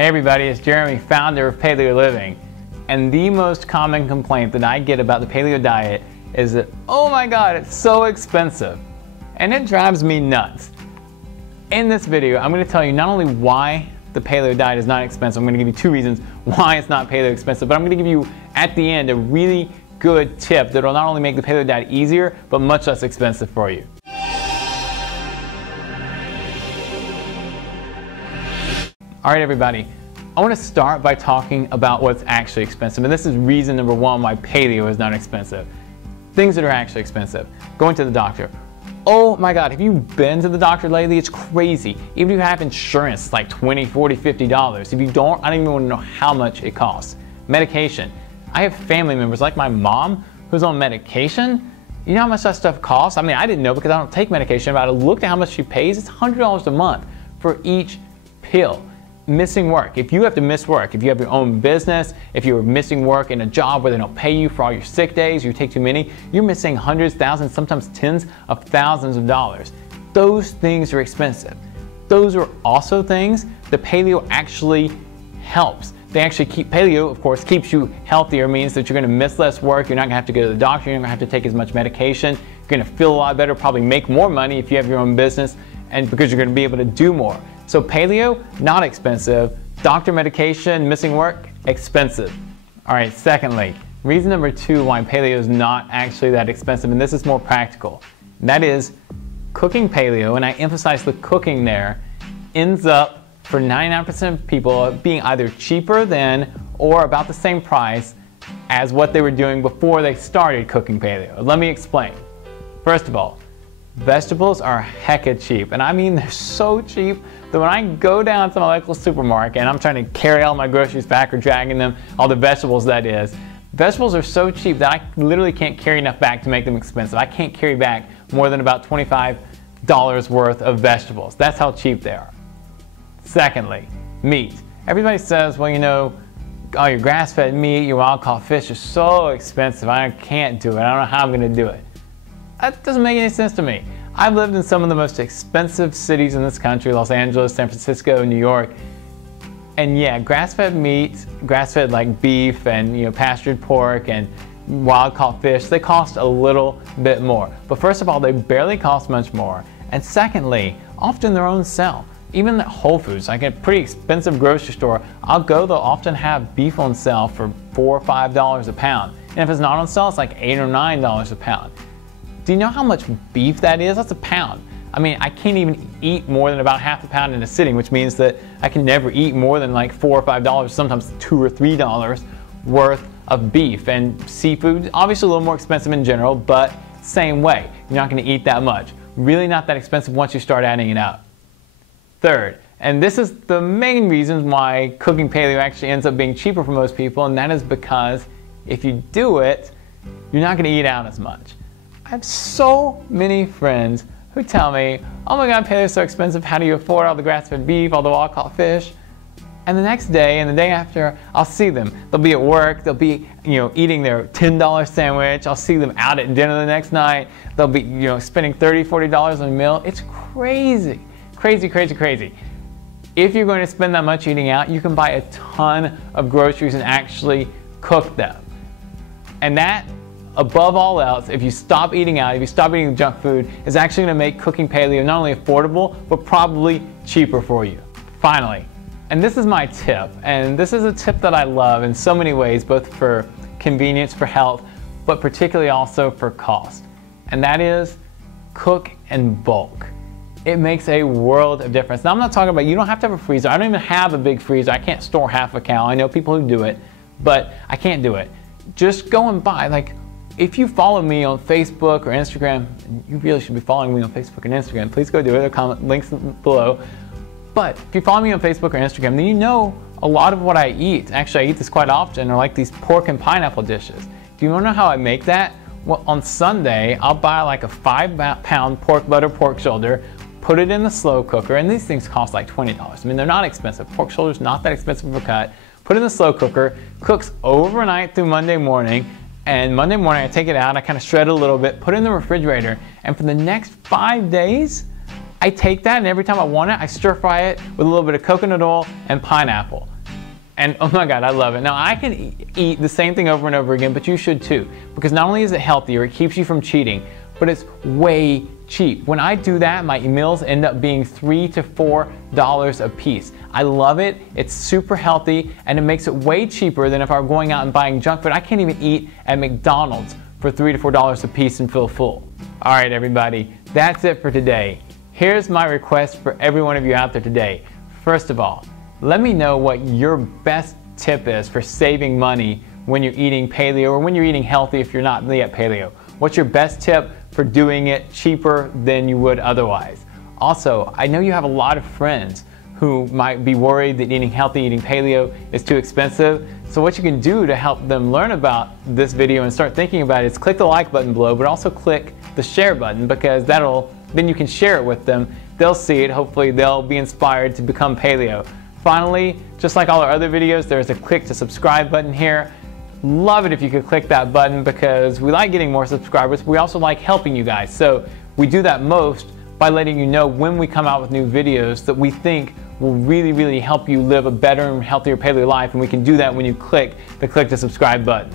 Hey everybody, it's Jeremy, founder of Paleo Living. And the most common complaint that I get about the paleo diet is that, oh my God, it's so expensive. And it drives me nuts. In this video, I'm going to tell you not only why the paleo diet is not expensive, I'm going to give you two reasons why it's not paleo expensive, but I'm going to give you, at the end, a really good tip that will not only make the paleo diet easier, but much less expensive for you. All right, everybody, I want to start by talking about what's actually expensive. And this is reason number one why paleo is not expensive. Things that are actually expensive. Going to the doctor. Oh my God, have you been to the doctor lately? It's crazy. Even if you have insurance, it's like $20, $40, $50. If you don't, I don't even want to know how much it costs. Medication. I have family members like my mom who's on medication. You know how much that stuff costs? I mean, I didn't know because I don't take medication, but I looked at how much she pays. It's $100 a month for each pill. Missing work. If you have to miss work, if you have your own business, if you're missing work in a job where they don't pay you for all your sick days, you take too many, you're missing hundreds, thousands, sometimes tens of thousands of dollars. Those things are expensive. Those are also things that paleo actually helps. They actually paleo, of course, keeps you healthier, means that you're going to miss less work, you're not going to have to go to the doctor, you're not going to have to take as much medication, you're going to feel a lot better, probably make more money if you have your own business, and because you're going to be able to do more. So paleo, not expensive. Doctor medication, missing work, expensive. All right, secondly, reason number two why paleo is not actually that expensive, and this is more practical, and that is cooking paleo, and I emphasize the cooking there, ends up for 99% of people being either cheaper than or about the same price as what they were doing before they started cooking paleo. Let me explain. First of all, vegetables are hecka cheap, and I mean they're so cheap that when I go down to my local supermarket and I'm trying to carry all my groceries back or dragging them, all the vegetables that is, vegetables are so cheap that I literally can't carry enough back to make them expensive. I can't carry back more than about $25 worth of vegetables. That's how cheap they are. Secondly, meat. Everybody says, well, you know, oh, your grass-fed meat, your wild-caught fish is so expensive. I can't do it. I don't know how I'm going to do it. That doesn't make any sense to me. I've lived in some of the most expensive cities in this country, Los Angeles, San Francisco, New York. And yeah, grass-fed meat, grass-fed like beef and pastured pork and wild-caught fish, they cost a little bit more. But first of all, they barely cost much more. And secondly, often they're on sale. Even at Whole Foods, like a pretty expensive grocery store, I'll go, they'll often have beef on sale for $4 or $5 a pound. And if it's not on sale, it's like $8 or $9 a pound. Do you know how much beef that is? That's a pound. I mean, I can't even eat more than about half a pound in a sitting, which means that I can never eat more than like $4 or $5, sometimes $2 or $3 worth of beef. And seafood, obviously a little more expensive in general, but same way. You're not going to eat that much. Really not that expensive once you start adding it up. Third, and this is the main reason why cooking paleo actually ends up being cheaper for most people, and that is because if you do it, you're not going to eat out as much. I have so many friends who tell me, oh my God, paleo is so expensive, how do you afford all the grass-fed beef, all the wild-caught fish? And the next day and the day after, I'll see them. They'll be at work, they'll be eating their $10 sandwich, I'll see them out at dinner the next night, they'll be spending $30, $40 on a meal. It's crazy. Crazy, crazy, crazy. If you're going to spend that much eating out, you can buy a ton of groceries and actually cook them. And that, above all else, if you stop eating out, if you stop eating junk food, is actually going to make cooking paleo not only affordable, but probably cheaper for you. Finally, and this is my tip, and this is a tip that I love in so many ways, both for convenience, for health, but particularly also for cost. And that is cook in bulk. It makes a world of difference. Now I'm not talking about, you don't have to have a freezer. I don't even have a big freezer. I can't store half a cow. I know people who do it, but I can't do it. Just go and buy, like, if you follow me on Facebook or Instagram, you really should be following me on Facebook and Instagram. Please go do it. There are links below. But if you follow me on Facebook or Instagram, then you know a lot of what I eat. Actually, I eat this quite often, or like these pork and pineapple dishes. Do you want to know how I make that? Well, on Sunday, I'll buy like a 5-pound pork shoulder, put it in the slow cooker, and these things cost like $20. I mean, they're not expensive. Pork shoulder's not that expensive of a cut. Put it in the slow cooker, cooks overnight through Monday morning, and Monday morning I take it out, I kind of shred it a little bit, put it in the refrigerator, and for the next 5 days, I take that and every time I want it, I stir fry it with a little bit of coconut oil and pineapple. And oh my God, I love it. Now I can eat the same thing over and over again, but you should too. Because not only is it healthier, it keeps you from cheating, but it's way cheap. When I do that, my meals end up being $3 to $4 a piece. I love it, it's super healthy, and it makes it way cheaper than if I were going out and buying junk food. I can't even eat at McDonald's for $3 to $4 a piece and feel full. All right, everybody, that's it for today. Here's my request for every one of you out there today. First of all, let me know what your best tip is for saving money when you're eating paleo or when you're eating healthy if you're not yet paleo. What's your best tip for doing it cheaper than you would otherwise? Also, I know you have a lot of friends who might be worried that eating healthy, eating paleo is too expensive. So what you can do to help them learn about this video and start thinking about it is click the like button below, but also click the share button, because then you can share it with them. They'll see it, hopefully they'll be inspired to become paleo. Finally, just like all our other videos, there's a click to subscribe button here. Love it if you could click that button, because we like getting more subscribers. We also like helping you guys. So we do that most by letting you know when we come out with new videos that we think will really, really help you live a better and healthier paleo life. And we can do that when you click the click to subscribe button.